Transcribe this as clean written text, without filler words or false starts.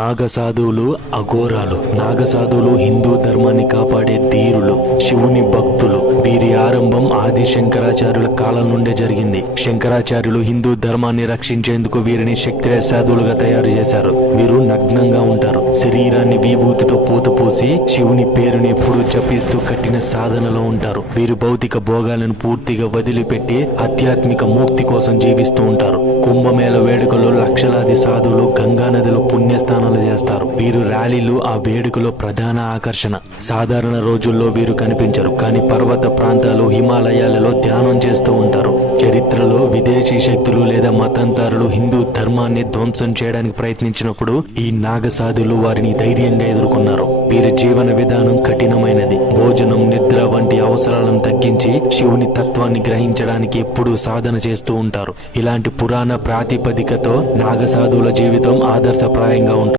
నాగసాధువులు అఘోరాలు. నాగసాధువులు హిందూ ధర్మాన్ని కాపాడే ధీరులు, శివుని భక్తులు. వీరి ఆరంభం ఆది శంకరాచార్యుల కాలం నుండే జరిగింది. శంకరాచార్యులు హిందూ ధర్మాన్ని రక్షించేందుకు వీరిని శక్తిరే సాధువులుగా తయారు చేశారు. వీరు నగ్నంగా ఉంటారు. శరీరాన్ని విభూతితో పూతపూసి శివుని పేరుని ఎప్పుడూ జపిస్తూ కట్టిన సాధనలో ఉంటారు. వీరు భౌతిక భోగాలను పూర్తిగా వదిలిపెట్టి ఆధ్యాత్మిక ముక్తి కోసం జీవిస్తూ ఉంటారు. కుంభమేళ వేడుకలో లక్షలాది సాధువులు గంగా నదిలో పుణ్యస్థానాలు చేస్తారు. వీరు ర్యాలీలు ఆ వేడుకలో ప్రధాన ఆకర్షణ. సాధారణ రోజుల్లో వీరు కనిపించరు, కానీ పర్వత ప్రాంతాలు, హిమాలయాలలో ధ్యానం చేస్తూ ఉంటారు. చరిత్రలో విదేశీ శక్తులు లేదా మతాంతరులు హిందూ ధర్మాన్ని ధ్వంసం చేయడానికి ప్రయత్నించినప్పుడు ఈ నాగసాధులు వారిని ధైర్యంగా ఎదుర్కొన్నారు. వీరి జీవన విధానం కఠినమైనది. భోజనం, నిద్ర వంటి అవసరాలను తగ్గించి శివుని తత్వాన్ని గ్రహించడానికి ఎప్పుడూ సాధన చేస్తూ ఉంటారు. ఇలాంటి పురాణ ప్రాతిపదికతో నాగసాధువుల జీవితం ఆదర్శప్రాయంగా ఉంటుంది.